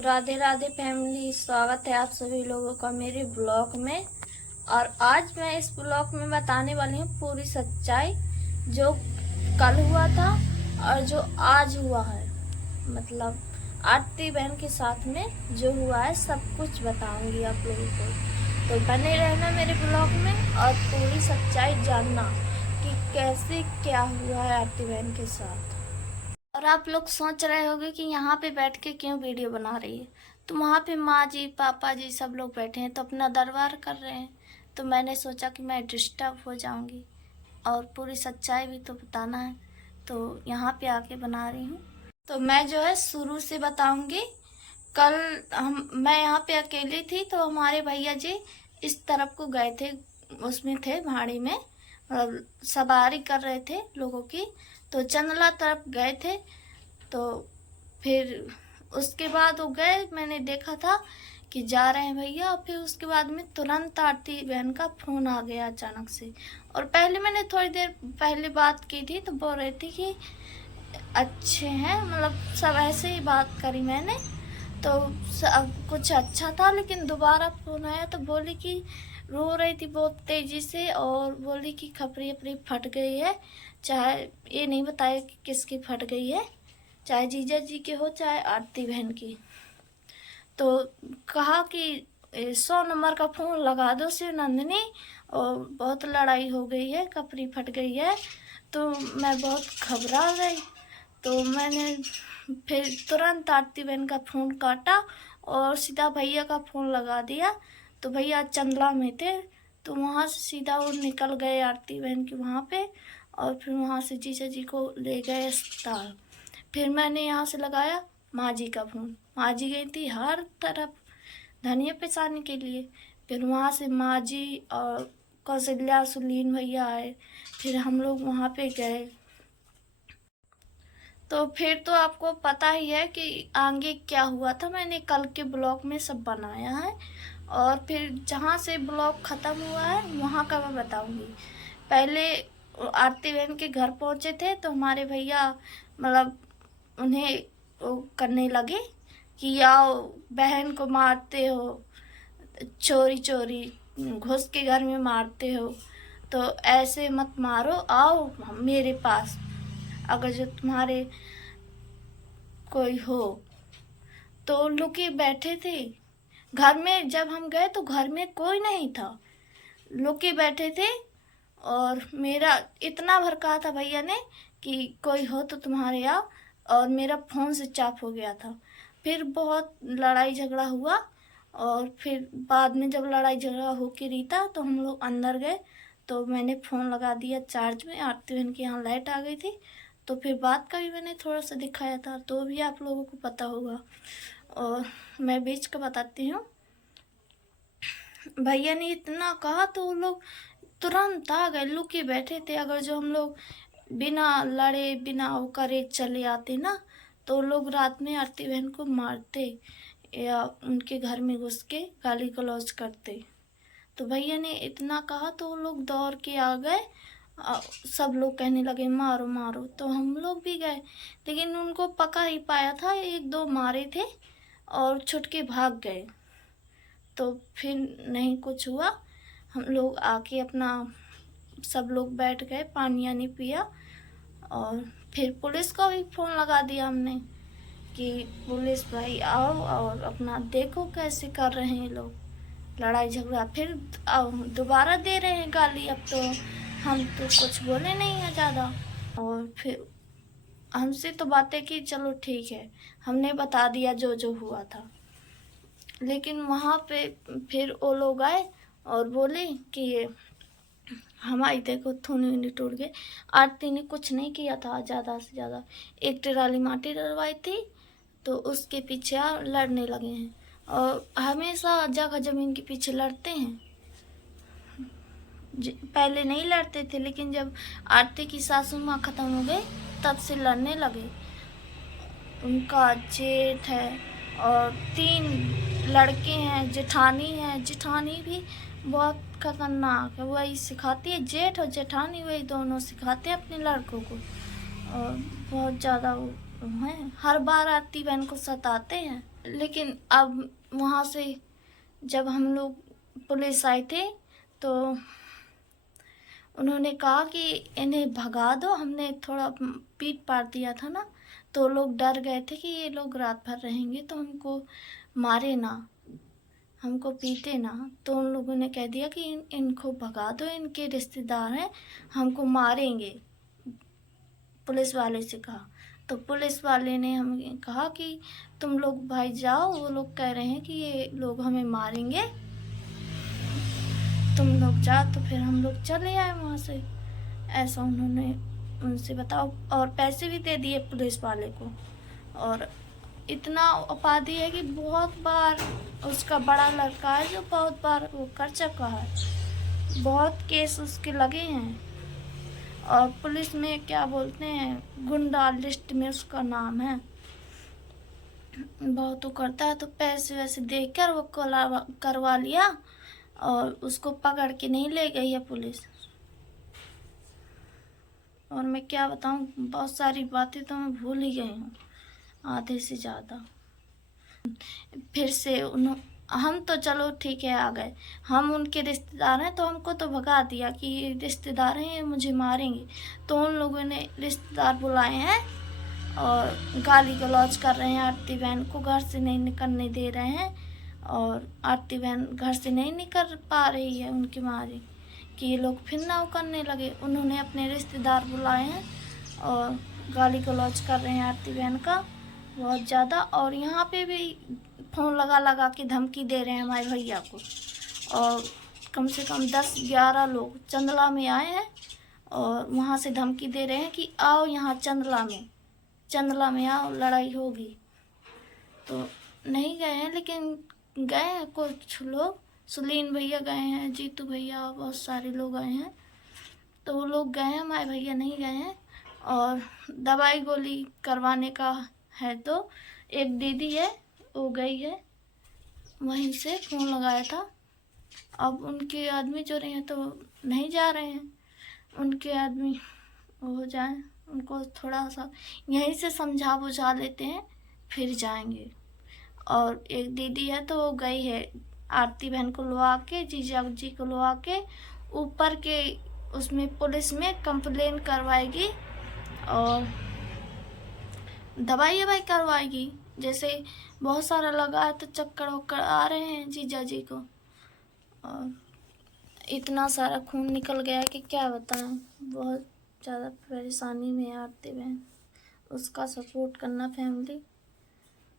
तो राधे राधे फैमिली, स्वागत है आप सभी लोगों का मेरे ब्लॉग में। और आज मैं इस ब्लॉग में बताने वाली हूँ पूरी सच्चाई, जो कल हुआ था और जो आज हुआ है। मतलब आरती बहन के साथ में जो हुआ है सब कुछ बताऊंगी आप लोगों को। तो बने रहना मेरे ब्लॉग में और पूरी सच्चाई जानना कि कैसे क्या हुआ है आरती बहन के साथ। और आप लोग सोच रहे होंगे कि यहाँ पे बैठ के क्यों वीडियो बना रही है। तो वहाँ पे माँ जी पापा जी सब लोग बैठे हैं तो अपना दरबार कर रहे हैं। तो मैंने सोचा कि मैं डिस्टर्ब हो जाऊंगी और पूरी सच्चाई भी तो बताना है, तो यहाँ पे आके बना रही हूँ। तो मैं जो है शुरू से बताऊंगी। कल मैं यहाँ पे अकेली थी तो हमारे भैया जी इस तरफ को गए थे, उसमें थे भाड़ी में, मतलब सवारी कर रहे थे लोगों की। तो चंदला तरफ गए थे। तो फिर उसके बाद वो गए, मैंने देखा था कि जा रहे हैं भैया। और फिर उसके बाद में तुरंत आरती बहन का फोन आ गया अचानक से। और पहले मैंने थोड़ी देर पहले बात की थी तो बोल रही थी कि अच्छे हैं, मतलब सब ऐसे ही बात करी मैंने। तो सब कुछ अच्छा था, लेकिन दोबारा फोन आया तो बोली कि रो रही थी बहुत तेजी से और बोली कि खपरी अपरी फट गई है। चाहे ये नहीं बताया कि किसकी फट गई है, चाहे जीजा जी की हो चाहे आरती बहन की। तो कहा कि 100 नंबर का फोन लगा दो शिव नंदिनी, और बहुत लड़ाई हो गई है, कपड़ी फट गई है। तो मैं बहुत घबरा गई। तो मैंने फिर तुरंत आरती बहन का फ़ोन काटा और सीधा भैया का फ़ोन लगा दिया। तो भैया चंदला में थे, तो वहाँ से सीधा वो निकल गए आरती बहन के वहाँ पे। और फिर वहाँ से जीजा जी को ले गए अस्पताल। फिर मैंने यहाँ से लगाया माँ जी का फ़ोन। माँ जी गई थी हर तरफ धनिया पिसाने के लिए। फिर वहाँ से माँ जी और कौशल्या सुलीन भैया आए। फिर हम लोग वहाँ पे गए। तो फिर तो आपको पता ही है कि आगे क्या हुआ था, मैंने कल के ब्लॉग में सब बनाया है। और फिर जहाँ से ब्लॉग ख़त्म हुआ है वहाँ का मैं बताऊंगी। पहले आरती बहन के घर पहुँचे थे तो हमारे भैया मतलब उन्हें वो करने लगे कि आओ बहन को मारते हो, चोरी चोरी घुस के घर में मारते हो, तो ऐसे मत मारो, आओ मेरे पास अगर जो तुम्हारे कोई हो। तो लुके बैठे थे घर में। जब हम गए तो घर में कोई नहीं था, लुके बैठे थे। और मेरा इतना भर कहा था भैया ने कि कोई हो तो तुम्हारे आओ, और मेरा फ़ोन स्विच ऑफ हो गया था। फिर बहुत लड़ाई झगड़ा हुआ। और फिर बाद में जब लड़ाई झगड़ा हो के रही था तो हम लोग अंदर गए। तो मैंने फ़ोन लगा दिया चार्ज में, आरती बहन के यहाँ लाइट आ गई थी। तो फिर बात का भी मैंने थोड़ा सा दिखाया था, तो भी आप लोगों को पता होगा। और मैं बीच का बताती हूँ। भैया ने इतना कहा तो वो लोग तुरंत आ गए, लुके बैठे थे। अगर जो हम लोग बिना लड़े बिना वो करे चले आते ना, तो लोग रात में आरती बहन को मारते या उनके घर में घुस के गाली गलौज करते। तो भैया ने इतना कहा तो वो लोग दौड़ के आ गए। सब लोग कहने लगे मारो मारो, तो हम लोग भी गए, लेकिन उनको पकड़ ही पाया था, एक दो मारे थे और छुट के भाग गए। तो फिर नहीं कुछ हुआ। हम लोग आके अपना सब लोग बैठ गए, पानी यानी पिया। और फिर पुलिस को भी फ़ोन लगा दिया हमने कि पुलिस भाई आओ और अपना देखो कैसे कर रहे हैं लोग लड़ाई झगड़ा। फिर दोबारा दे रहे हैं गाली। अब तो हम तो कुछ बोले नहीं हैं ज़्यादा। और फिर हमसे तो बातें की, चलो ठीक है, हमने बता दिया जो जो हुआ था। लेकिन वहाँ पे फिर वो लोग आए और बोले कि ये हमारी देखो थूनी उनी टूट गई। आरती ने कुछ नहीं किया था, ज़्यादा से ज़्यादा एक ट्राली माटी डलवाई थी, तो उसके पीछे लड़ने लगे हैं। और हमेशा जगह ज़मीन के पीछे लड़ते हैं। पहले नहीं लड़ते थे, लेकिन जब आरती की सासू माँ ख़त्म हो गई तब से लड़ने लगे। उनका जेठ है और 3 लड़के हैं, जेठानी है। जेठानी भी बहुत खतरनाक है, वही सिखाती है, जेठ और जेठानी वही दोनों सिखाते हैं अपने लड़कों को। और बहुत ज़्यादा वो हैं, हर बार आरती बहन को सताते हैं। लेकिन अब वहाँ से जब हम लोग पुलिस आए थे तो उन्होंने कहा कि इन्हें भगा दो। हमने थोड़ा पीट पाट दिया था ना, तो लोग डर गए थे कि ये लोग रात भर रहेंगे तो हमको मारे ना, हमको पीटे ना। तो उन लोगों ने कह दिया कि इनको भगा दो, इनके रिश्तेदार हैं, हमको मारेंगे। पुलिस वाले से कहा तो पुलिस वाले ने हमें कहा कि तुम लोग भाई जाओ, वो लोग कह रहे हैं कि ये लोग हमें मारेंगे, तुम लोग जाओ। तो फिर हम लोग चले आए वहाँ से, ऐसा उन्होंने उनसे बताओ, और पैसे भी दे दिए पुलिस वाले को। और इतना उपाधि है कि बहुत बार उसका बड़ा लड़का है जो बहुत बार वो कर चुका है, बहुत केस उसके लगे हैं। और पुलिस में क्या बोलते हैं, गुंडा लिस्ट में उसका नाम है, बहुत वो करता है। तो पैसे वैसे देकर वो करवा लिया और उसको पकड़ के नहीं ले गई है पुलिस। और मैं क्या बताऊं, बहुत सारी बातें तो मैं भूल ही गई हूँ, आधे से ज़्यादा। फिर से हम तो चलो ठीक है आ गए, हम उनके रिश्तेदार हैं तो हमको तो भगा दिया कि ये रिश्तेदार हैं, ये मुझे मारेंगे। तो उन लोगों ने रिश्तेदार बुलाए हैं और गाली गलौज कर रहे हैं। आरती बहन को घर से नहीं निकलने दे रहे हैं और आरती बहन घर से नहीं निकल पा रही है उनके मारे, कि ये लोग फिर ना करने लगे। उन्होंने अपने रिश्तेदार बुलाए हैं और गाली गलौज कर रहे हैं आरती बहन का बहुत ज़्यादा। और यहाँ पे भी फ़ोन लगा लगा के धमकी दे रहे हैं हमारे भैया को। और कम से कम 10-11 लोग चंदला में आए हैं और वहाँ से धमकी दे रहे हैं कि आओ यहाँ चंदला में आओ, लड़ाई होगी। तो नहीं गए हैं, लेकिन गए हैं कुछ लोग, सुलीन भैया गए हैं, जीतू भैया, बहुत सारे लोग गए हैं। तो वो लोग गए हैं, हमारे भैया नहीं गए हैं। और दवाई गोली करवाने का है तो एक दीदी है वो गई है, वहीं से फ़ोन लगाया था। अब उनके आदमी जो रहे हैं तो नहीं जा रहे हैं, उनके आदमी हो जाए, उनको थोड़ा सा यहीं से समझा बुझा लेते हैं फिर जाएंगे। और एक दीदी है तो वो गई है आरती बहन को लवा के, जीजा जी को लवा के ऊपर के उसमें पुलिस में कंप्लेन करवाएगी और दवाई करवाएगी। जैसे बहुत सारा लगा है तो चक्कर वक्कर आ रहे हैं जीजा जी को, और इतना सारा खून निकल गया कि क्या बताएं, बहुत ज़्यादा परेशानी में आरती बहन, उसका सपोर्ट करना फैमिली,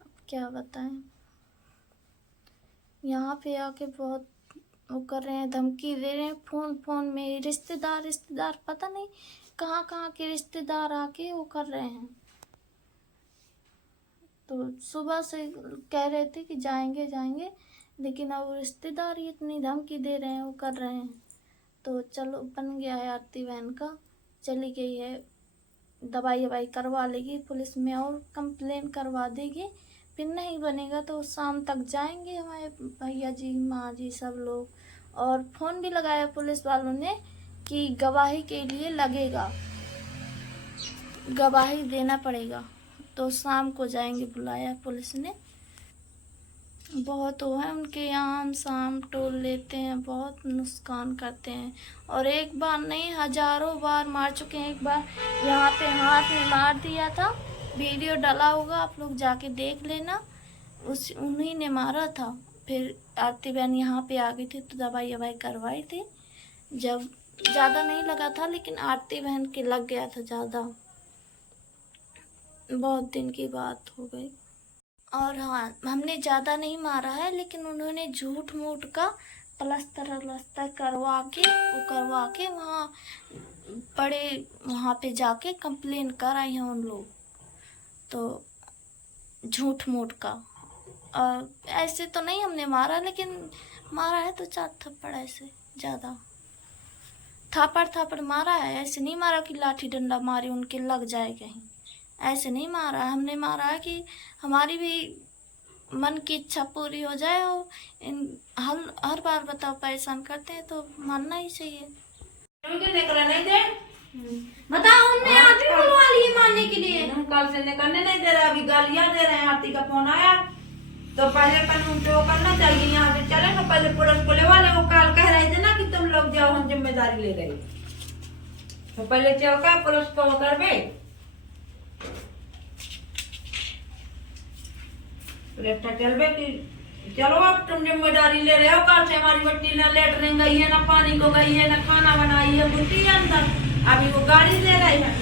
अब क्या बताएं। यहाँ पे आके बहुत वो कर रहे हैं, धमकी दे रहे हैं फ़ोन में, रिश्तेदार पता नहीं कहाँ के रिश्तेदार आके वो कर रहे हैं। तो सुबह से कह रहे थे कि जाएंगे, लेकिन अब रिश्तेदार ही इतनी धमकी दे रहे हैं, वो कर रहे हैं। तो चलो बन गया है आरती बहन का, चली गई है, दवाई करवा लेगी पुलिस में और कंप्लेन करवा देगी। फिर नहीं बनेगा तो शाम तक जाएंगे हमारे भैया जी, माँ जी, सब लोग। और फ़ोन भी लगाया पुलिस वालों ने कि गवाही के लिए लगेगा, गवाही देना पड़ेगा। तो शाम को जाएंगे, बुलाया पुलिस ने। बहुत वो है उनके यहाँ, हम शाम टोल लेते हैं, बहुत नुकसान करते हैं। और एक बार नहीं, हजारों बार मार चुके हैं। एक बार यहाँ पे हाथ में मार दिया था, वीडियो डाला होगा, आप लोग जाके देख लेना, उन्हीं ने मारा था। फिर आरती बहन यहाँ पे आ गई थी तो दवाई करवाई थी, जब ज़्यादा नहीं लगा था, लेकिन आरती बहन के लग गया था ज़्यादा, बहुत दिन की बात हो गई। और हाँ, हमने ज़्यादा नहीं मारा है, लेकिन उन्होंने झूठ मूठ का प्लास्टर करवा के वहाँ बड़े वहाँ पे जाके कंप्लेन कर आए हैं उन लोग, तो झूठ मूठ का। और ऐसे तो नहीं हमने मारा, लेकिन मारा है तो 4 थप्पड़, ऐसे ज़्यादा थापड़ मारा है। ऐसे नहीं मारा कि लाठी डंडा मारे उनके लग जाए कहीं, ऐसे नहीं मारा। हमने मारा है कि हमारी भी मन की इच्छा पूरी हो जाए। और हर बार बताओ परेशान करते हैं तो मानना ही चाहिए। बताओ, हमने आदमी बुलवा लिए मारने के लिए। कल से निकलने नहीं दे रहे, अभी गालियां दे रहे हैं। आरती का फोन आया तो पहले कानून पे वो करना चाहिए। यहाँ से चले तो पहले पुलिस को लेवा ले। वो कल कह रहे थे ना कि तुम लोग जाओ, हम जिम्मेदारी ले रहे। तो पहले चौका पुलिस को वो करबे, पुलिस चलबे कि चलो अब तुम जिम्मेदारी ले रहे हो। कल से हमारी बच्ची ना लेटरिन गई है, ना पानी को गई है, ना खाना बनाई है, बुटी अंदर अभी वो गाड़ी दे रही है।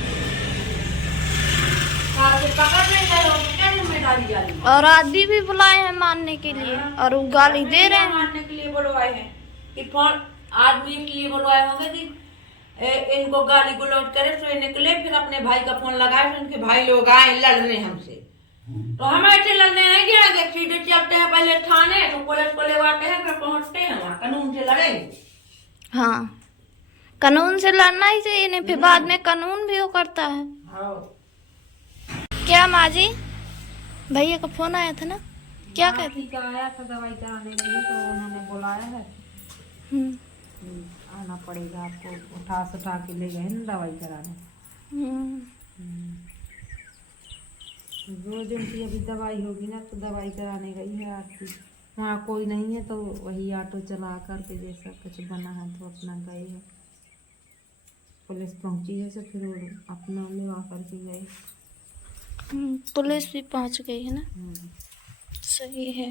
कल से पकड़ नहीं गए हो तो क्या जिम्मेदारी जाली। और आदमी भी बुलाए हैं मारने के लिए और वो गाली दे रहे हैं। मारने के लिए बुलवाए हैं कि फोन आदमी के लिए बुलवाए होंगे कि इनको गाली गलौज करे तो निकले, फिर अपने भाई का फोन लगाए तो उनके भाई लोग आए लड़ने हमसे। तो हम ऐसे लड़ने नहीं जाएंगे, सीधे चलते हैं पहले थाने, तो पुलिस को लेवाते हैं, फिर पहुंचते हैं वहाँ कानून से लड़ेंगे। हाँ, कानून से लड़ना ही चाहिए, नहीं फिर बाद में कानून भी वो करता है। हाँ। क्या माँ जी, भैया का फोन आया था ना, क्या कहते? का आया था दवाई कराने के लिए, तो उन्होंने बुलाया है। आना पड़ेगा आपको, उठा के ले गए ना दवाई कराने। रोज उनकी अभी दवाई होगी ना, तो दवाई कराने गई है आपकी। वहाँ कोई नहीं है तो वही ऑटो चला करके जैसा कुछ बना है तो अपना गए है। पुलिस पहुंची है तो फिर वो अपना लेवा करके गए। पुलिस भी पहुंच गई है ना, सही है।